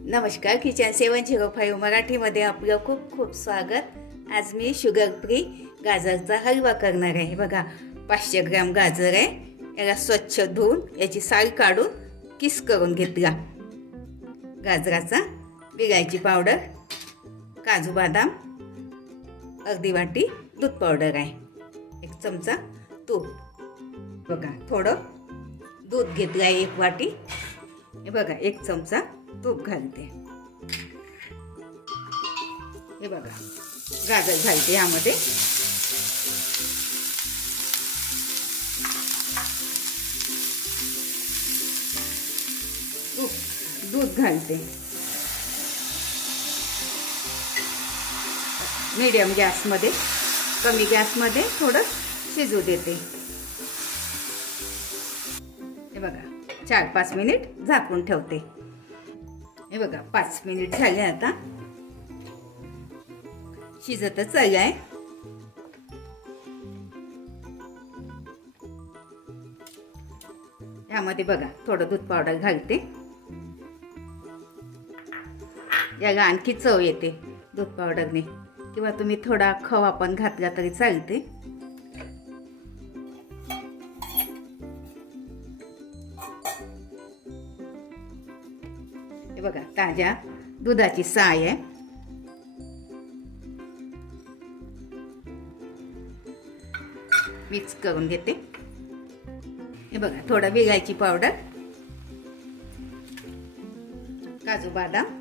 नमस्कार, किचन 705 मराठीमध्ये आपलं खूप खूप स्वागत। आज मी शुगर फ्री गाजरचा हलवा करणार आहे। बघा, 500 ग्रॅम गाजर आहे। याला स्वच्छ धुवून याची साल काढून किस करून घेतला। गाजराचा, विलायची पावडर, काजू बदाम, अर्धी वाटी दूध पावडर आहे, 1 चमचा तूप। बघा, थोडं दूध घेतलं आहे 1 वाटी। हे बघा, 1 चमचा तूप घालते। हे बघा, गाजर घालते यामध्ये। दूध घालते। मीडियम गॅस मध्ये, कमी गॅस मध्ये थोडं शिजू देते। हे बघा, 4-5 मिनिट झाकून ठेवते। हे बघा, 5 मिनिट झाले। आता शिजतच आहे। यामध्ये बघा, थोडं दूध पावडर घालते। याला आणखी चव येते दूध पावडरने, किंवा तुम्ही थोडा खवा पण घातला तरी चालते। हे बघा, ताज्या दुधाची साय आहे। मिक्स करून घेते। हे बघा, थोडा विलायची पावडर, काजू बदाम,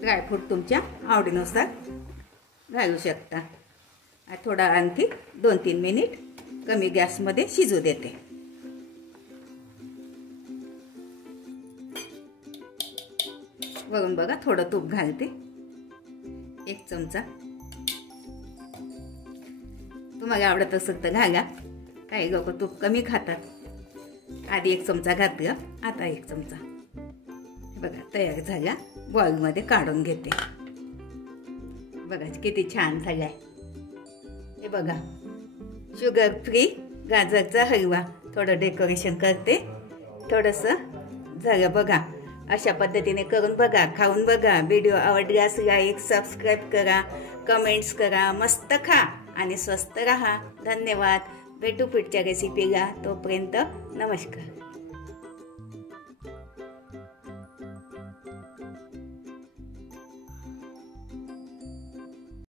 ड्रायफ्रूट तुमच्या आवडीनुसार घालू शकता। थोडा आणखी 2-3 मिनिट कमी गॅसमध्ये शिजू देते। वरून बघा, थोडं तूप घालते, 1 चमचा। तुम्हाला आवडत असेल तर घाला, काही लोक तूप कमी खातात। आधी 1 चमचा घातला, आता 1 चमचा। बघा, तयार झाला। बॉलमध्ये काढून घेते। बघा किती छान झालाय। हे बघा, शुगर फ्री गाजरचा हलवा। थोडं डेकोरेशन करते, थोडंसं झालं। बघा, अशा पद्धतीने करून बघा, खाऊन बघा। व्हिडिओ आवडल्यास लाईक, सबस्क्राईब करा, कमेंट्स करा। मस्त खा आणि स्वस्त रहा। धन्यवाद। भेटू पुढच्या रेसिपीला। तोपर्यंत नमस्कार।